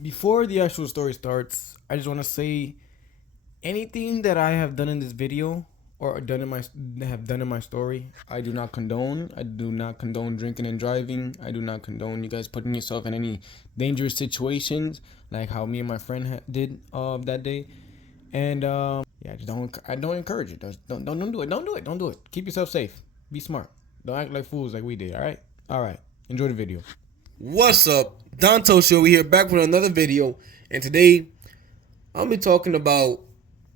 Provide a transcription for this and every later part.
Before the actual story starts, I just want to say anything that I have done in this video or have done in my story, I do not condone. I do not condone drinking and driving. I do not condone you guys putting yourself in any dangerous situations like how me and my friend did that day. And yeah, just don't I don't encourage it. Don't do it. Don't do it. Don't do it. Keep yourself safe. Be smart. Don't act like fools like we did. All right. All right. Enjoy the video. What's up? Dantoshi over here back with another video. And today I'll be talking about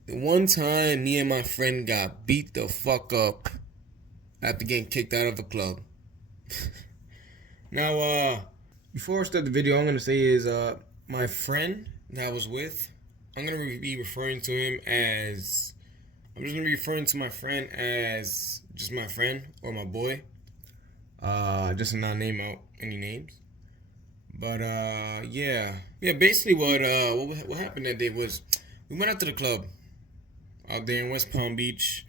the one time me and my friend got beat the fuck up after getting kicked out of a club. Now, before I start the video, I'm gonna say is my friend that I was with, I'm gonna be referring to him as I'm just gonna be referring to my friend as just my friend or my boy. Just to not name out any names. But yeah. Basically, what happened that day was we went out to the club out there in West Palm Beach,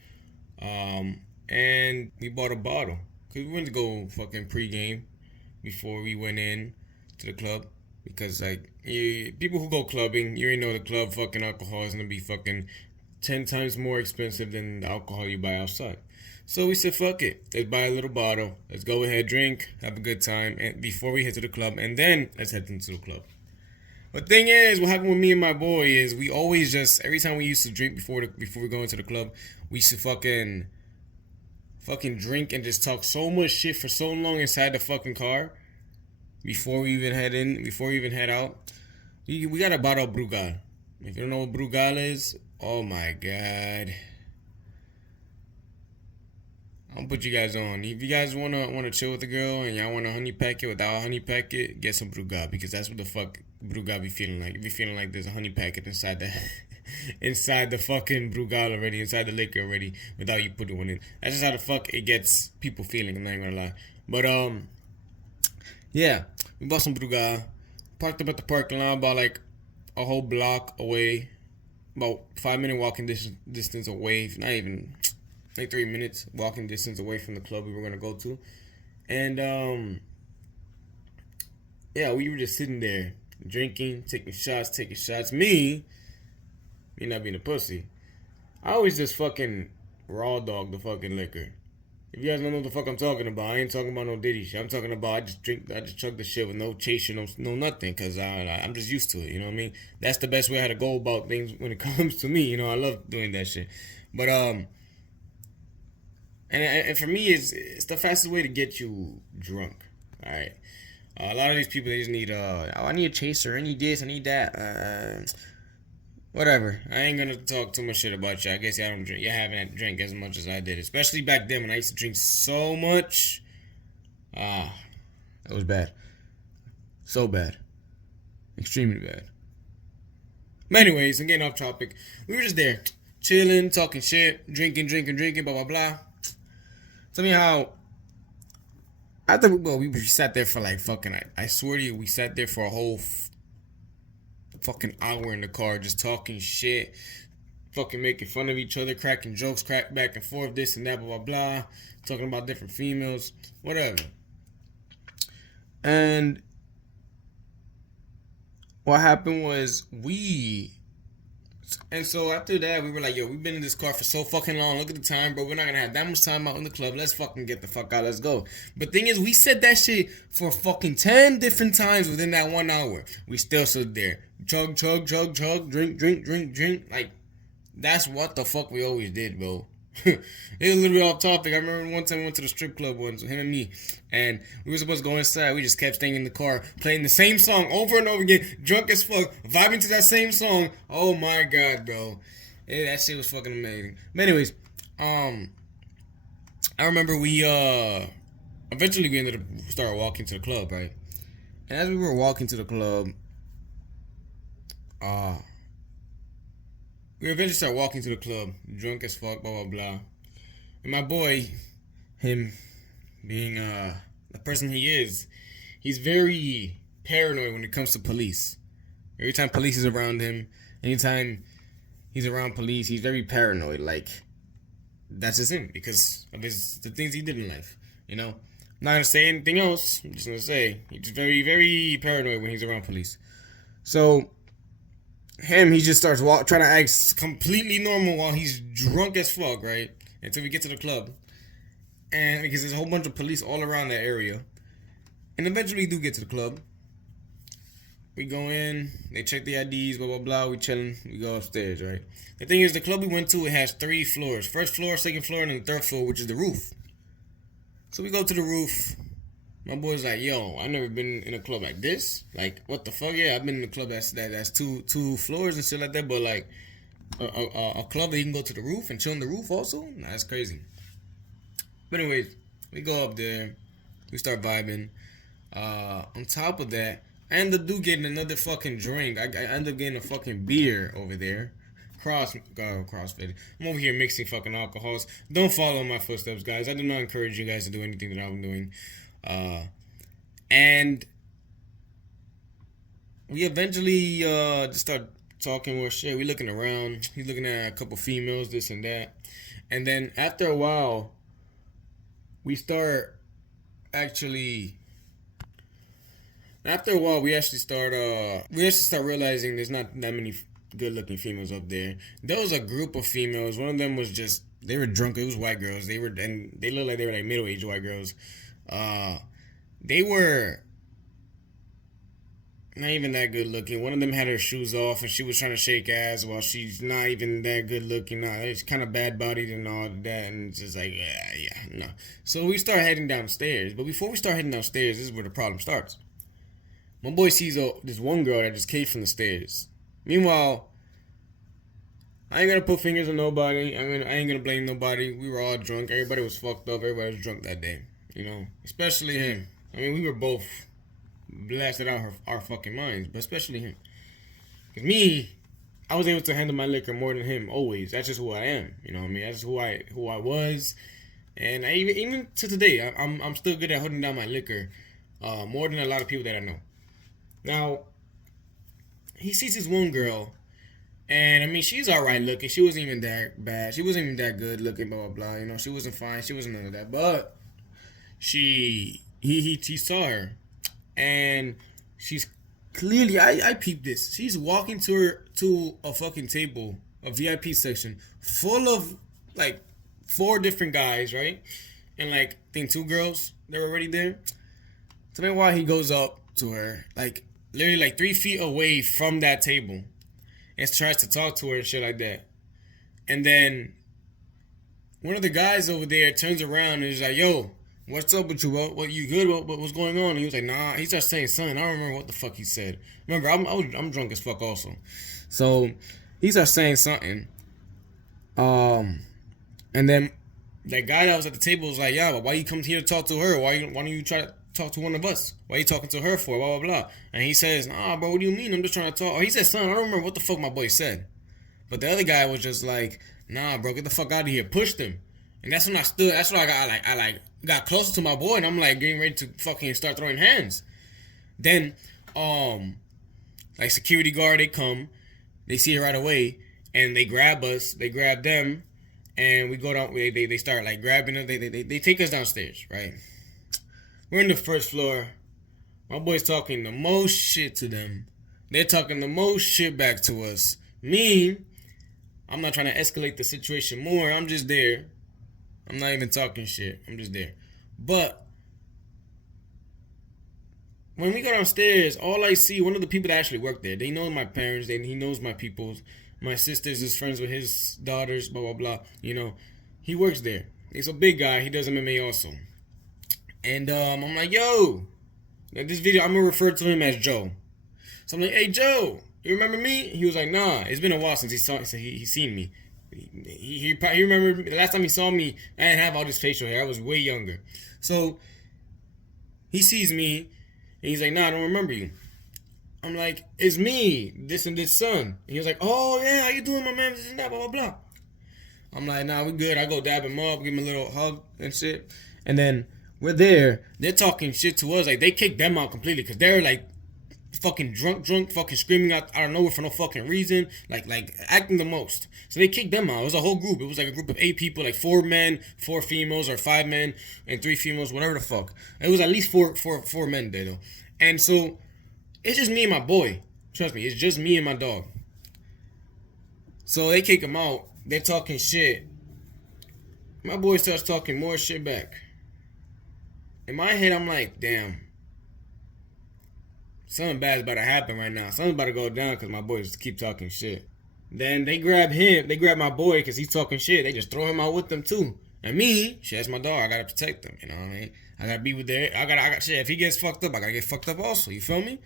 and we bought a bottle because we went to go fucking pregame before we went in to the club because like people who go clubbing, you already know the club fucking alcohol is gonna be fucking 10 times more expensive than the alcohol you buy outside. So we said, fuck it. Let's buy a little bottle. Let's go ahead, drink, have a good time, and before we head to the club, and then let's head into the club. But thing is, what happened with me and my boy is we always just every time we used to drink before we go into the club, we used to fucking drink and just talk so much shit for so long inside the fucking car before we even head out. We got a bottle of Brugal. If you don't know what Brugal is, oh my god. I'll put you guys on. If you guys wanna chill with the girl and y'all want a honey packet without a honey packet, get some Brugal because that's what the fuck Brugal be feeling like. It be feeling like there's a honey packet inside the inside the fucking Brugal already, inside the liquor already, without you putting one in. That's just how the fuck it gets people feeling. I'm not even gonna lie. But yeah, we bought some Brugal, parked up at the parking lot about like a whole block away, about 5 minute walking distance away, not even like 3 minutes walking distance away from the club we were gonna go to, and yeah, we were just sitting there drinking, taking shots. Me not being a pussy, I always just fucking raw dog the fucking liquor. If you guys don't know what the fuck I'm talking about, I ain't talking about no Diddy shit. I'm talking about I just chug the shit with no chaser, no nothing, cause I'm just used to it. You know what I mean? That's the best way how to go about things when it comes to me. You know, I love doing that shit. But and for me, it's the fastest way to get you drunk. All right. A lot of these people they just need I need a chaser, I need this, I need that. Whatever. I ain't gonna talk too much shit about you. I guess y'all don't drink. You haven't drank as much as I did, especially back then when I used to drink so much. It was bad. So bad. Extremely bad. But anyways, I'm getting off topic. We were just there, chilling, talking shit, drinking, blah blah blah. Tell me how. We sat there for like fucking. I swear to you, we sat there for a whole fucking hour in the car just talking shit, fucking making fun of each other, cracking jokes, crack back and forth, this and that, blah blah blah, talking about different females, whatever. And what happened was so after that, we were like, yo, we've been in this car for so fucking long. Look at the time, bro. We're not gonna have that much time out in the club. Let's fucking get the fuck out. Let's go. But thing is, we said that shit for fucking 10 different times within that 1 hour. We still stood there. Chug, drink. Like, that's what the fuck we always did, bro. It was a little bit off topic. I remember one time we went to the strip club once, him and me, and we were supposed to go inside. We just kept staying in the car, playing the same song over and over again, drunk as fuck, vibing to that same song. Oh my god, bro. Yeah, that shit was fucking amazing. But anyways, I remember we eventually we ended up started walking to the club, right? And as we were walking to the club, we eventually started walking to the club, drunk as fuck, blah blah blah. And my boy, him being the person he is, he's very paranoid when it comes to police. Every time police is around him, anytime he's around police, he's very paranoid. Like, that's just him because of the things he did in life. You know, I'm not gonna say anything else. I'm just gonna say he's very, very paranoid when he's around police. So he just starts trying to act completely normal while he's drunk as fuck, right? Until we get to the club, and because there's a whole bunch of police all around that area, and eventually we do get to the club. We go in, they check the IDs, blah blah blah. We chilling, we go upstairs, right? The thing is, the club we went to, it has 3 floors: first floor, second floor, and then the 3rd floor, which is the roof. So we go to the roof. My boy's like, "Yo, I never been in a club like this. Like, what the fuck? Yeah, I've been in a club that's two floors and shit like that. But like, a club that you can go to the roof and chill on the roof also? Nah, that's crazy." But anyways, we go up there, we start vibing. On top of that, I end up getting another fucking drink. I end up getting a fucking beer over there. CrossFit. I'm over here mixing fucking alcohols. Don't follow in my footsteps, guys. I do not encourage you guys to do anything that I'm doing. And we eventually just start talking more shit. We looking around. He's looking at a couple females, this and that. And then after a while, we start actually. After a while, we actually start realizing there's not that many good-looking females up there. There was a group of females. One of them was just, they were drunk. It was white girls. They looked like they were like middle-aged white girls. They were not even that good looking. One of them had her shoes off and she was trying to shake ass while she's not even that good looking. Nah, it's kind of bad bodied and all that, and it's just like, yeah, no. So we start heading downstairs. But before we start heading downstairs, this is where the problem starts. My boy sees this one girl that just came from the stairs. Meanwhile, I ain't gonna put fingers on nobody. I ain't gonna blame nobody. We were all drunk. Everybody was fucked up. Everybody was drunk that day. You know, especially him. I mean, we were both blasted out our fucking minds, but especially him. Cause me, I was able to handle my liquor more than him always. That's just who I am. You know what I mean? That's who I was, and even to today, I'm still good at holding down my liquor, more than a lot of people that I know. Now, he sees this one girl, and I mean, she's alright looking. She wasn't even that bad. She wasn't even that good looking, blah, blah, blah. You know, she wasn't fine. She wasn't none of that. But he saw her, and she's clearly, I peeped this. She's walking to a fucking table, a VIP section, full of, like, 4 different guys, right? And, like, I think 2 girls that were already there. So then while he goes up to her, like, literally like 3 feet away from that table, and tries to talk to her and shit like that. And then one of the guys over there turns around and is like, "Yo, what's up with you? What you good? What's going on?" And he was like, "Nah." He starts saying something. I don't remember what the fuck he said. Remember, I'm drunk as fuck also. So he starts saying something. And then that guy that was at the table was like, "Yeah, but why you come here to talk to her? Why don't you try to talk to one of us? Why are you talking to her for? Blah, blah, blah." And he says, "Nah, bro, what do you mean? I'm just trying to talk." Or he said something. I don't remember what the fuck my boy said. But the other guy was just like, "Nah, bro, get the fuck out of here." Pushed him. And that's when I stood. That's when I got closer to my boy, and I'm like getting ready to fucking start throwing hands. Then, like security guard, they come. They see it right away. And they grab us. They grab them. And we go down. They start like grabbing us. They take us downstairs, right? We're in the 1st floor. My boy's talking the most shit to them. They're talking the most shit back to us. Me, I'm not trying to escalate the situation more. I'm just there. I'm not even talking shit. I'm just there. But when we go downstairs, all I see, one of the people that actually work there, they know my parents. He knows my peoples. My sister's is friends with his daughters, blah, blah, blah. You know, he works there. He's a big guy. He does MMA also. And I'm like, "Yo, this video, I'm going to refer to him as Joe." So I'm like, "Hey, Joe, you remember me?" He was like, "Nah, it's been a while since he's seen me." He remembered the last time he saw me, I didn't have all this facial hair. I was way younger. So he sees me, and he's like, "Nah, I don't remember you." I'm like, "It's me, this and this son." And he was like, "Oh, yeah, how you doing, my man? This and that, blah, blah, blah." I'm like, "Nah, we good." I go dab him up, give him a little hug and shit. And then we're there. They're talking shit to us. Like, they kicked them out completely because they're like fucking drunk, fucking screaming out of nowhere for no fucking reason. Like acting the most. So they kicked them out. It was a whole group. It was like a group of 8 people, like 4 men, 4 females, or 5 men and 3 females, whatever the fuck. It was at least four men there though. And so it's just me and my boy Trust me, it's just me and my dog. So they kick him out. They're talking shit. My boy starts talking more shit back. In my head, I'm like, damn. Something bad's about to happen right now. Something's about to go down because my boys keep talking shit. Then they grab him. They grab my boy because he's talking shit. They just throw him out with them too. And me, shit, that's my dog. I gotta protect him. You know what I mean? I gotta be with there. I got shit. If he gets fucked up, I gotta get fucked up also. You feel me?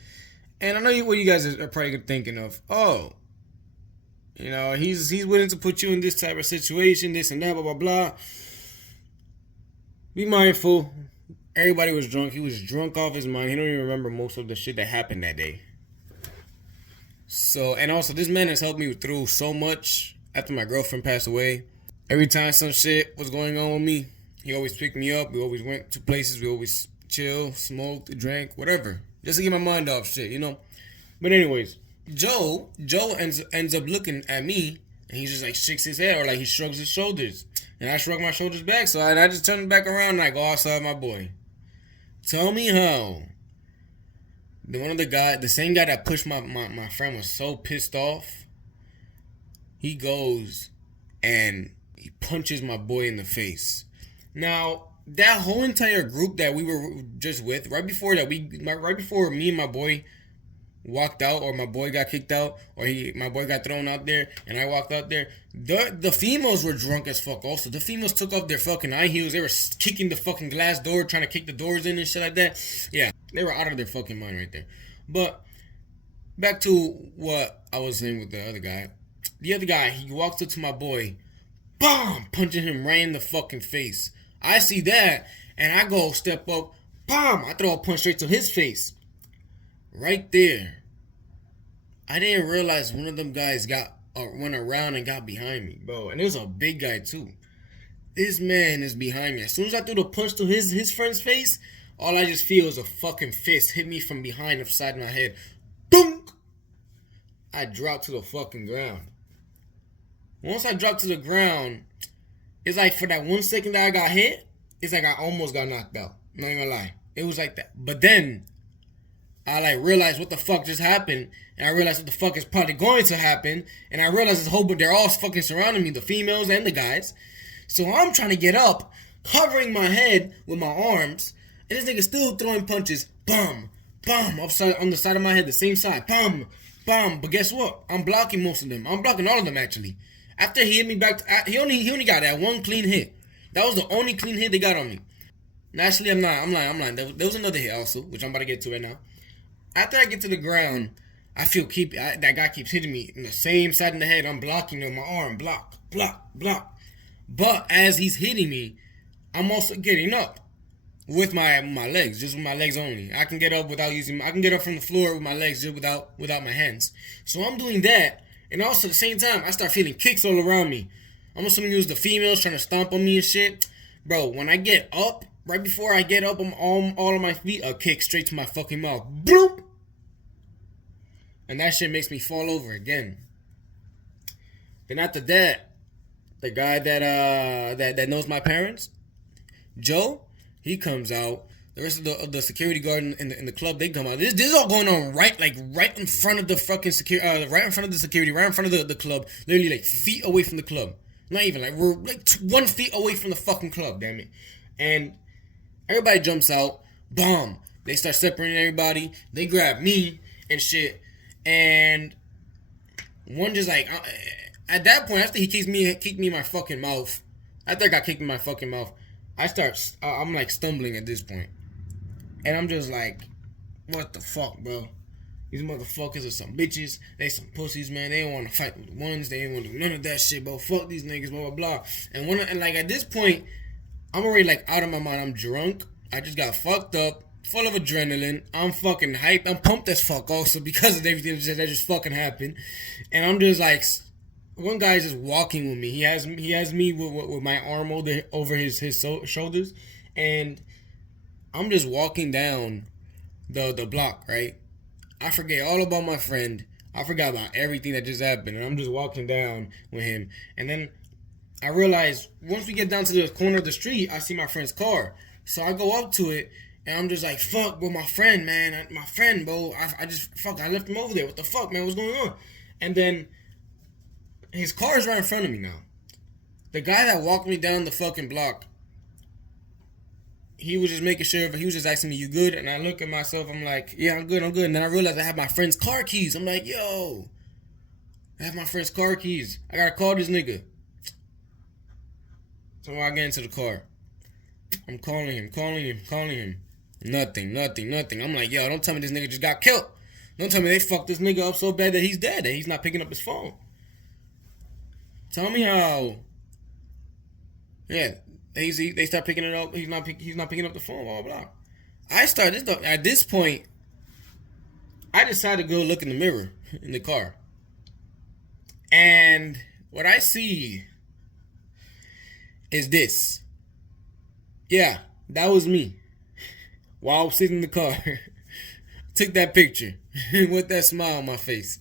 And I know what you guys are probably thinking of. Oh, you know, he's willing to put you in this type of situation, this and that, blah blah blah. Be mindful. Everybody was drunk. He was drunk off his mind. He don't even remember most of the shit that happened that day. So, and also, this man has helped me through so much after my girlfriend passed away. Every time some shit was going on with me, he always picked me up. We always went to places. We always chill, smoked, drank, whatever. Just to get my mind off shit, you know? But anyways, Joe ends up looking at me, and he just like shakes his head, or like he shrugs his shoulders. And I shrug my shoulders back, so I just turn back around and I go outside my boy. Tell me how. The same guy that pushed my friend was so pissed off. He goes and he punches my boy in the face. Now, that whole entire group that we were just with, right before me and my boy walked out, or my boy got kicked out, or my boy got thrown out there, and I walked out there. The females were drunk as fuck. Also, the females took off their fucking high heels. They were kicking the fucking glass door, trying to kick the doors in and shit like that. Yeah, they were out of their fucking mind right there. But back to what I was saying with the other guy. The other guy, he walks up to my boy, BAM! Punching him right in the fucking face. I see that, and I go step up, BAM! I throw a punch straight to his face. Right there. I didn't realize one of them guys went around and got behind me, bro. And it was a big guy too. This man is behind me. As soon as I threw the punch to his friend's face, all I just feel is a fucking fist hit me from behind, upside my head. Boom! I dropped to the fucking ground. Once I dropped to the ground, it's like for that 1 second that I got hit, it's like I almost got knocked out. I'm not even gonna lie. It was like that. But then I like realized what the fuck just happened, and I realized what the fuck is probably going to happen, and I realized they're all fucking surrounding me, the females and the guys. So I'm trying to get up, covering my head with my arms, and this nigga still throwing punches. Bum, bum, on the side of my head, the same side. Bum, bum. But guess what? I'm blocking most of them. I'm blocking all of them actually. After he hit me back, he only got that one clean hit. That was the only clean hit they got on me. And actually, I'm lying. There was another hit also, which I'm about to get to right now. After I get to the ground, I feel that guy keeps hitting me in the same side of the head. I'm blocking him, my arm, block. But as he's hitting me, I'm also getting up with my legs, just with my legs only. I can get up I can get up from the floor with my legs, just without my hands. So I'm doing that, and also at the same time, I start feeling kicks all around me. I'm assuming it was the females trying to stomp on me and shit. Bro, when I get up, right before I get up, I'm all on my feet, a kick straight to my fucking mouth. Bloop! And that shit makes me fall over again. Then after that, the guy that knows my parents, Joe, he comes out. The rest of the security guard in the club, they come out. This is all going on right in front of the fucking security, right in front of the security, right in front of the club, literally like feet away from the club. Not even, like, we're like 1 feet away from the fucking club, damn it. And everybody jumps out, bomb. They start separating everybody. They grab me and shit. And one just like, at that point, after he kicked me in my fucking mouth, after I got kicked in my fucking mouth, I'm like stumbling at this point. And I'm just like, what the fuck, bro? These motherfuckers are some bitches. They some pussies, man. They don't want to fight with the ones. They ain't want to do none of that shit, bro. Fuck these niggas, blah, blah, blah. And like at this point, I'm already like out of my mind. I'm drunk. I just got fucked up, full of adrenaline. I'm fucking hyped. I'm pumped as fuck also because of everything that just fucking happened. And I'm just like, one guy's just walking with me. He has me with my arm over his shoulders, and I'm just walking down the block, right? I forget all about my friend. I forgot about everything that just happened, and I'm just walking down with him. And then I realize once we get down to the corner of the street, I see my friend's car. So I go up to it, And I'm just like, fuck, bro, my friend, man. My friend, bro. I just, fuck, I left him over there. What the fuck, man? What's going on? And then his car is right in front of me now. The guy that walked me down the fucking block, he was just making sure, he was just asking me, you good? And I look at myself, I'm like, yeah, I'm good, I'm good. And then I realized I have my friend's car keys. I'm like, yo, I have my friend's car keys. I gotta call this nigga. So I get into the car. I'm calling him. Nothing. I'm like, yo, don't tell me this nigga just got killed. Don't tell me they fucked this nigga up so bad that he's dead, that he's not picking up his phone. Tell me how. Yeah, they start picking it up. He's not picking up the phone. Blah blah blah. At this point. I decided to go look in the mirror in the car, and what I see is this. Yeah, that was me. While I was sitting in the car, took that picture with that smile on my face.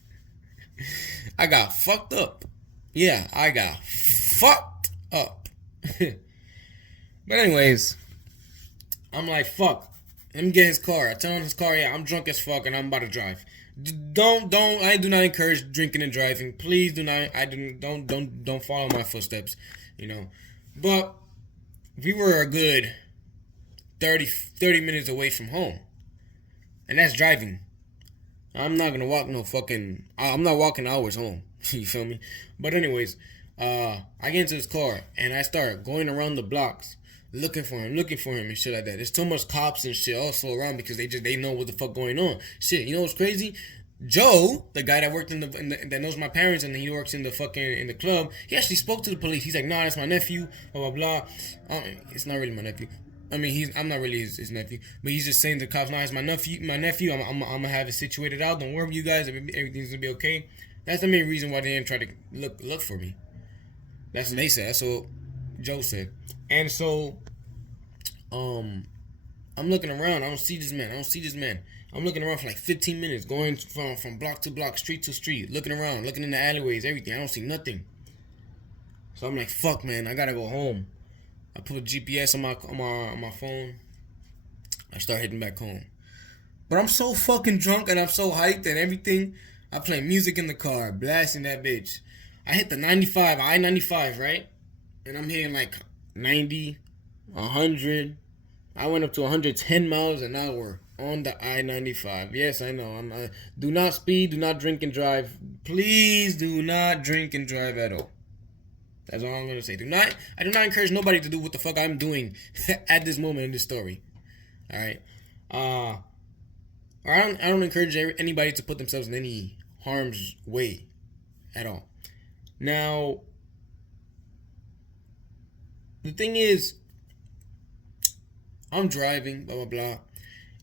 I got fucked up. Yeah, I got fucked up. But anyways, I'm like, fuck. Let me get his car. I tell him his car, yeah, I'm drunk as fuck and I'm about to drive. I do not encourage drinking and driving. Please do not. Don't follow my footsteps. You know, but we were a good 30 minutes away from home, and that's driving. I'm not gonna walk no fucking. I'm not walking hours home. You feel me? But anyways, I get into his car and I start going around the blocks looking for him and shit like that. There's too much cops and shit also around because they know what the fuck going on. Shit, you know what's crazy? Joe, the guy that worked that knows my parents and he works in the club, he actually spoke to the police. He's like, nah, that's my nephew, blah blah blah. It's not really my nephew. I mean, I'm not really his nephew, but he's just saying to the cops, nah, it's my nephew. I'm gonna have it situated out. Don't worry, you guys, everything's gonna be okay. That's the main reason why they didn't try to look for me. That's what they said. That's what Joe said. And so, I'm looking around. I don't see this man. I'm looking around for like 15 minutes, going from block to block, street to street, looking around, looking in the alleyways, everything. I don't see nothing. So I'm like, fuck, man, I gotta go home. I put a GPS on my phone. I start heading back home. But I'm so fucking drunk and I'm so hyped and everything. I play music in the car, blasting that bitch. I hit the I-95, right? And I'm hitting like 90, 100. I went up to 110 miles an hour on the I-95. Yes, I know. Do not speed, do not drink and drive. Please do not drink and drive at all. That's all I'm gonna say. I do not encourage nobody to do what the fuck I'm doing at this moment in this story. All right. I don't encourage anybody to put themselves in any harm's way at all. Now, the thing is, I'm driving, blah, blah, blah,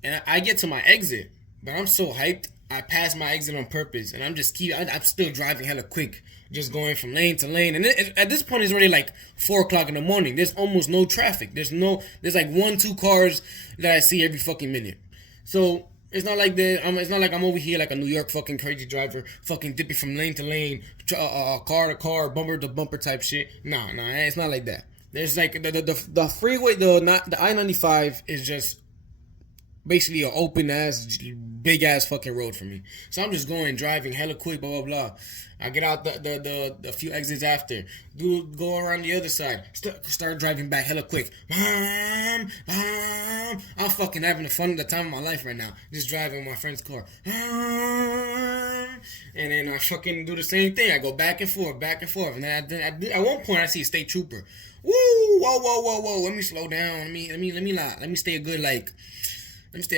and I get to my exit, but I'm so hyped, I pass my exit on purpose, and I'm still driving hella quick, just going from lane to lane, and at this point, it's already like 4 o'clock in the morning. There's almost no traffic. There's like 1-2 cars that I see every fucking minute. So, it's not like I'm over here like a New York fucking crazy driver, fucking dipping from lane to lane, car to car, bumper to bumper type shit. Nah, it's not like that. There's like the freeway, the I-95 is just basically an open ass, big ass fucking road for me. So I'm just driving hella quick, blah blah blah. I get out the few exits after, go around the other side, start driving back hella quick. I'm fucking having the time of my life right now, just driving my friend's car. And then I fucking do the same thing. I go back and forth, and then at one point I see a state trooper. Woo! Whoa! Let me slow down. Let me stay a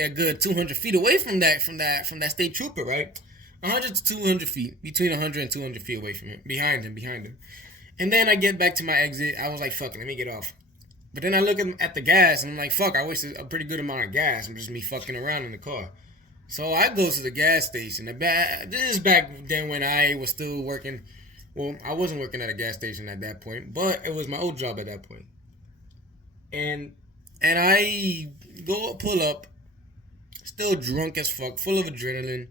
good 200 feet away from that state trooper, right? 100 to 200 feet, between 100 and 200 feet away from him, behind him. And then I get back to my exit. I was like, fuck it, let me get off. But then I look at the gas, and I'm like, fuck, I wasted a pretty good amount of gas. I'm just me fucking around in the car. So I go to the gas station. This is back then when I was still working. Well, I wasn't working at a gas station at that point, but it was my old job at that point. And I go pull up, still drunk as fuck, full of adrenaline.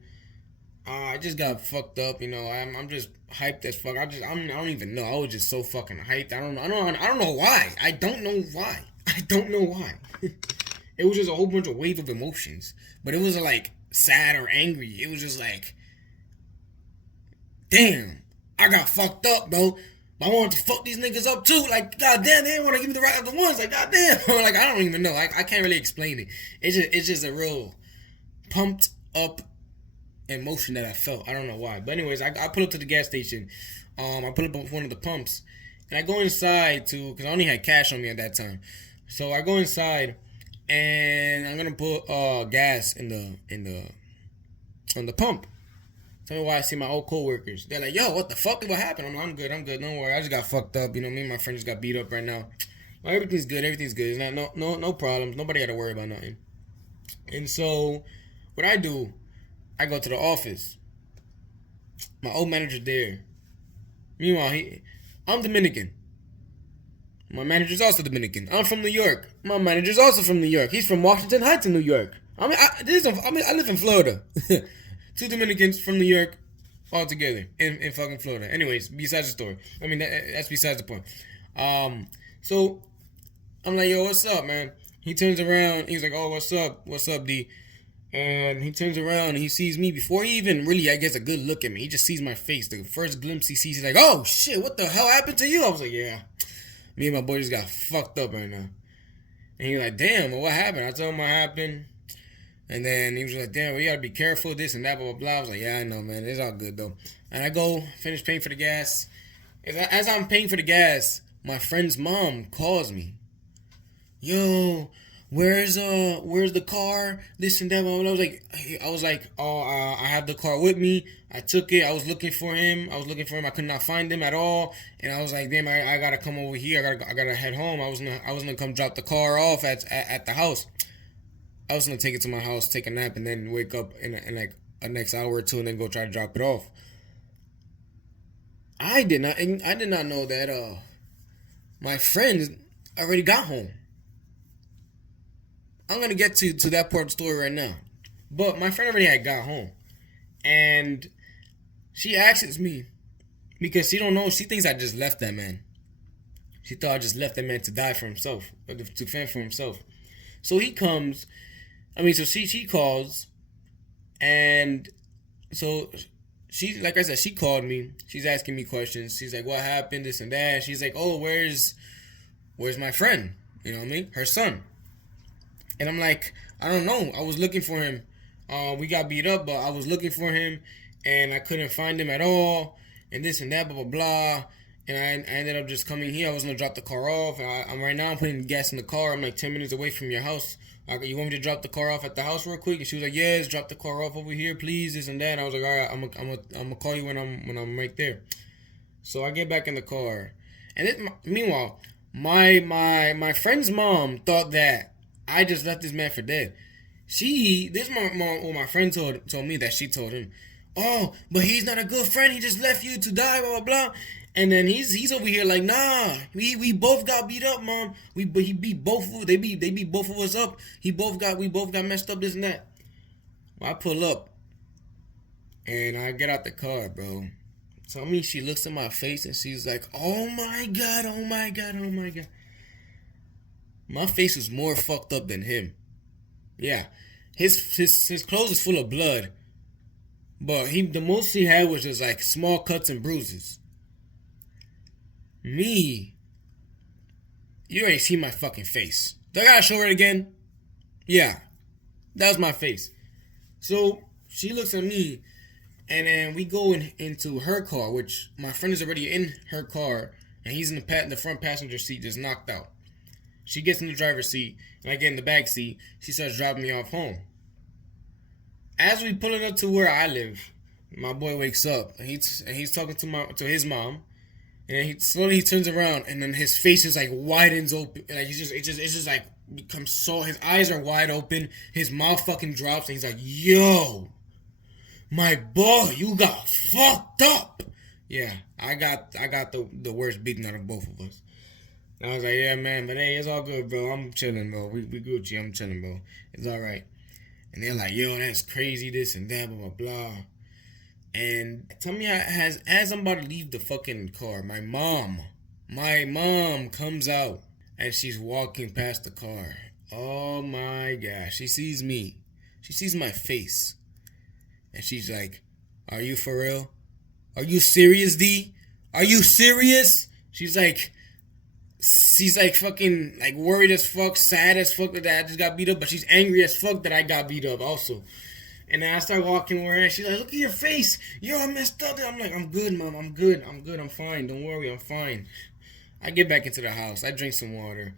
I just got fucked up, you know. I'm just hyped as fuck. I don't even know. I was just so fucking hyped. I don't know why. I don't know why. It was just a whole bunch of wave of emotions, but it wasn't like sad or angry. It was just like, damn, I got fucked up, bro. I wanted to fuck these niggas up too. Like, goddamn, they didn't want to give me the right of the ones. Like, goddamn. Like, I don't even know. I can't really explain it. It's just a real pumped up emotion that I felt. I don't know why. But anyways, I pull up to the gas station. I pull up with one of the pumps. And I go inside because I only had cash on me at that time. So I go inside and I'm gonna put gas in the pump. Tell me why I see my old coworkers. They're like, yo, what the fuck? What happened? I'm good. Don't worry. I just got fucked up. You know, me and my friend just got beat up right now. Well, everything's good. It's not no problems. Nobody got to worry about nothing. And so, what I do, I go to the office. My old manager there. Meanwhile, I'm Dominican. My manager's also Dominican. I'm from New York. My manager's also from New York. He's from Washington Heights in New York. I live in Florida. Two Dominicans from New York, all together in fucking Florida. Anyways, besides the story. I mean, that's besides the point. So I'm like, yo, what's up, man? He turns around. He's like, oh, what's up, D? And he turns around and he sees me before he even really, I guess, a good look at me. He just sees my face. The first glimpse he sees, he's like, oh shit, what the hell happened to you? I was like, yeah, me and my boy just got fucked up right now. And he was like, damn, well, what happened? I told him what happened. And then he was like, damn, we gotta be careful, this and that, blah, blah, blah. I was like, yeah, I know, man. It's all good, though. And I go, finish paying for the gas. As I'm paying for the gas, my friend's mom calls me. Yo, where's the car? This and that, blah, blah. I was like, oh, I have the car with me. I took it. I was looking for him. I could not find him at all. And I was like, damn, I gotta come over here. I gotta head home. I was gonna come drop the car off at the house. I was gonna take it to my house, take a nap, and then wake up in like a next hour or two, and then go try to drop it off. I did not know that my friend already got home. I'm gonna get to that part of the story right now, but my friend already had got home, and she asks me because she don't know. She thinks I just left that man. She thought I just left that man to die for himself, or to fend for himself. So he comes. So she calls, and so she, like I said, she called me. She's asking me questions. She's like, what happened, this and that. She's like, oh, where's my friend? You know what I mean? Her son. And I'm like, I don't know. I was looking for him. We got beat up, but I was looking for him, and I couldn't find him at all, and this and that, blah, blah, blah. And I ended up just coming here. I was going to drop the car off. I'm right now, I'm putting gas in the car. I'm like 10 minutes away from your house. You want me to drop the car off at the house real quick? And she was like, yes, drop the car off over here, please, this and that. And I was like, all right, I'm gonna call you when I'm right there. So I get back in the car. And meanwhile, my friend's mom thought that I just left this man for dead. My friend told me that she told him, oh, but he's not a good friend. He just left you to die, blah, blah, blah. And then he's over here like, nah, we both got beat up, mom. He beat both of they beat both of us up. We both got messed up, this and that. Well, I pull up and I get out the car, bro. So she looks at my face and she's like, oh my god, oh my god, oh my god. My face was more fucked up than him. Yeah. His clothes is full of blood. But the most he had was just like small cuts and bruises. Me, you already see my fucking face. Do I gotta show it again? Yeah, that was my face. So she looks at me, and then we go into her car, which my friend is already in her car, and he's in the front passenger seat, just knocked out. She gets in the driver's seat, and I get in the back seat. She starts dropping me off home. As we pulling up to where I live, my boy wakes up, and he's talking to his mom. And he slowly turns around, and then his face is like widens open, like it's just like becomes so. His eyes are wide open, his mouth fucking drops, and he's like, "Yo, my boy, you got fucked up." Yeah, I got the worst beating out of both of us. And I was like, "Yeah, man, but hey, it's all good, bro. I'm chilling, bro. We Gucci. I'm chilling, bro. It's all right." And they're like, "Yo, that's crazy, this and that, blah blah blah." And tell me, as I'm about to leave the fucking car, my mom comes out and she's walking past the car. Oh my gosh. She sees me. She sees my face. And she's like, "Are you for real? Are you serious, D? Are you serious?" She's like fucking like worried as fuck, sad as fuck that I just got beat up, but she's angry as fuck that I got beat up also. And then I start walking over her and she's like, "Look at your face. You're all messed up." I'm like, "I'm good, mom. I'm good. I'm good. I'm fine. Don't worry. I'm fine." I get back into the house. I drink some water.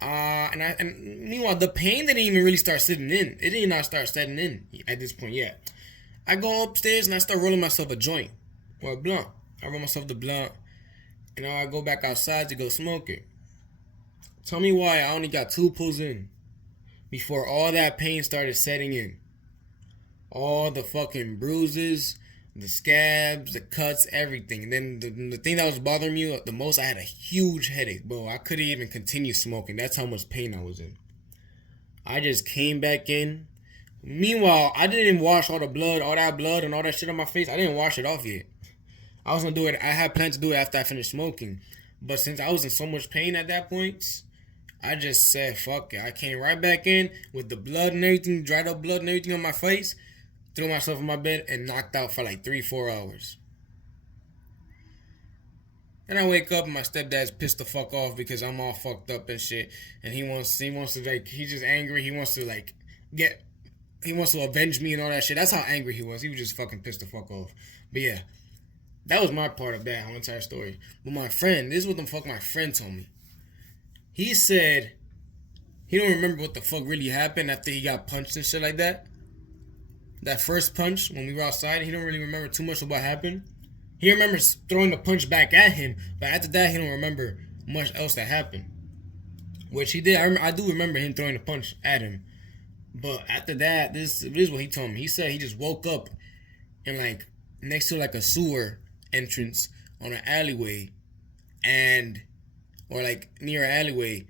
And meanwhile, the pain didn't even really start sitting in. It did not start setting in at this point yet. I go upstairs and I start rolling myself a joint or a blunt. I roll myself the blunt, and now I go back outside to go smoke it. Tell me why I only got 2 pulls in before all that pain started setting in. All the fucking bruises, the scabs, the cuts, everything. And then the thing that was bothering me the most, I had a huge headache, bro. I couldn't even continue smoking. That's how much pain I was in. I just came back in. Meanwhile, I didn't even wash all that blood and all that shit on my face. I didn't wash it off yet. I was gonna do it. I had planned to do it after I finished smoking. But since I was in so much pain at that point, I just said, fuck it. I came right back in with the blood and everything, dried up blood and everything on my face, threw myself in my bed, and knocked out for like 3-4 hours. And I wake up and my stepdad's pissed the fuck off because I'm all fucked up and shit. And he wants to like, he's just angry. He wants to like he wants to avenge me and all that shit. That's how angry he was. He was just fucking pissed the fuck off. But yeah, that was my part of that whole entire story. But my friend, this is what the fuck my friend told me. He said he don't remember what the fuck really happened after he got punched and shit like that. That first punch when we were outside, he don't really remember too much of what happened. He remembers throwing the punch back at him, but after that, he don't remember much else that happened. Which he did. I do remember him throwing the punch at him. But after that, this is what he told me. He said he just woke up and like next to like a sewer entrance on an alleyway, or like near an alleyway,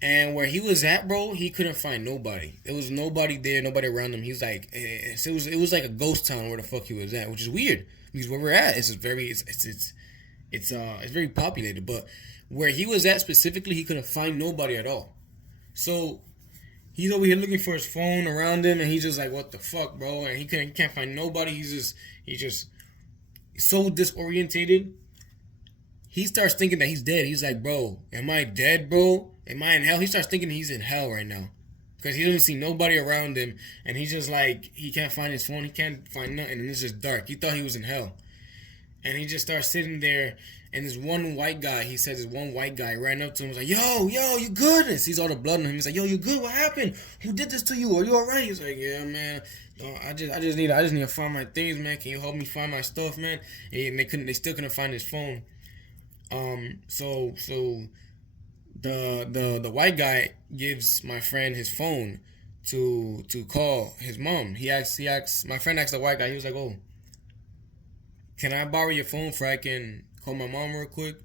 and where he was at, bro, he couldn't find nobody. There was nobody there, nobody around him. He was like, it was like a ghost town where the fuck he was at, which is weird because where we're at is it's very populated, but where he was at specifically, he couldn't find nobody at all. So he's over here looking for his phone around him, and he's just like, "What the fuck, bro?" And he can't find nobody. He's just so disorientated. He starts thinking that he's dead. He's like, "Bro, am I dead, bro? Am I in hell?" He starts thinking he's in hell right now because he doesn't see nobody around him, and he's just like, he can't find his phone. He can't find nothing, and it's just dark. He thought he was in hell, and he just starts sitting there. And this one white guy, he says, this one white guy ran up to him, was like, yo, you good? And sees all the blood on him. He's like, yo, you good? What happened? Who did this to you? Are you alright? He's like, yeah, man. I just need to find my things, man. Can you help me find my stuff, man? And they still couldn't find his phone. So the white guy gives my friend his phone to call his mom. My friend asked the white guy. He was like, oh, can I borrow your phone for I can call my mom real quick?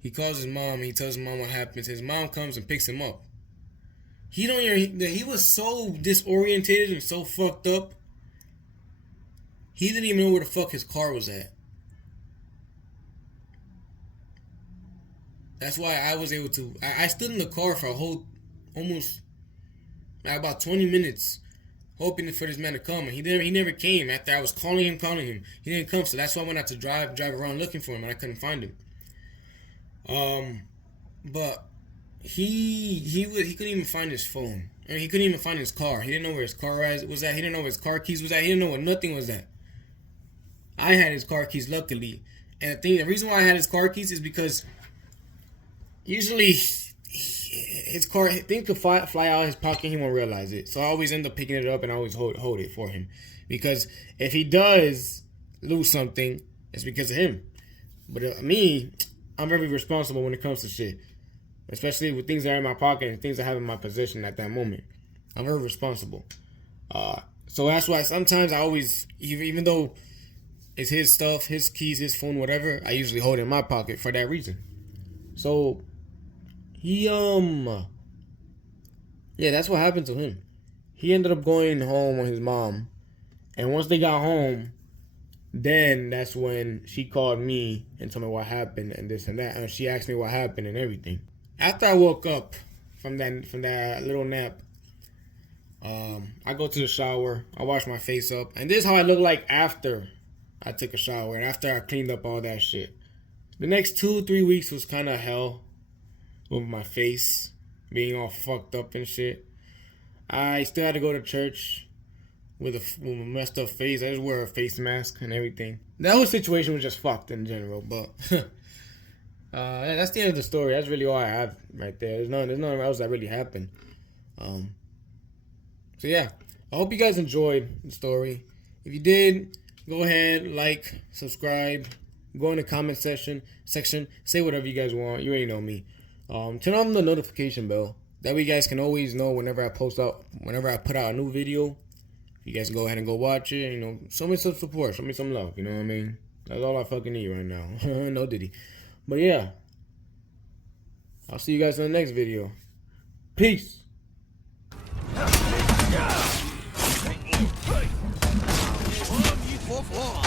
He calls his mom. He tells his mom what happens. His mom comes and picks him up. He was so disorientated and so fucked up. He didn't even know where the fuck his car was at. That's why I was able to. I stood in the car for a whole, almost about 20 minutes, hoping for this man to come, and he never came. After I was calling him, he didn't come. So that's why I went out to drive around looking for him, and I couldn't find him. But he couldn't even find his phone. I mean, he couldn't even find his car. He didn't know where his car was at. He didn't know where his car keys was at. He didn't know where nothing was at. I had his car keys, luckily, and the reason why I had his car keys is because usually his car, things could fly out of his pocket, he won't realize it. So I always end up picking it up and I always hold it for him. Because if he does lose something, it's because of him. But me, I'm very responsible when it comes to shit. Especially with things that are in my pocket and things I have in my possession at that moment. I'm very responsible. So that's why sometimes I always, even though it's his stuff, his keys, his phone, whatever, I usually hold it in my pocket for that reason. So he yeah, that's what happened to him. He ended up going home with his mom, and once they got home, then that's when she called me and told me what happened and this and that, and she asked me what happened and everything. After I woke up from that little nap. I go to the shower. I wash my face up, and this is how I look like after I took a shower and after I cleaned up all that shit. The next 2-3 weeks was kind of hell with my face being all fucked up and shit. I still had to go to church with a messed up face. I just wear a face mask and everything. That whole situation was just fucked in general, but that's the end of the story. That's really all I have right there. There's nothing else that really happened. So yeah, I hope you guys enjoyed the story. If you did, go ahead, like, subscribe, go in the comment section, say whatever you guys want. You already know me. Turn on the notification bell. That way you guys can always know whenever I put out a new video. You guys can go ahead and go watch it. You know, show me some support, show me some love. You know what I mean? That's all I fucking need right now. No Diddy. But yeah, I'll see you guys in the next video. Peace. For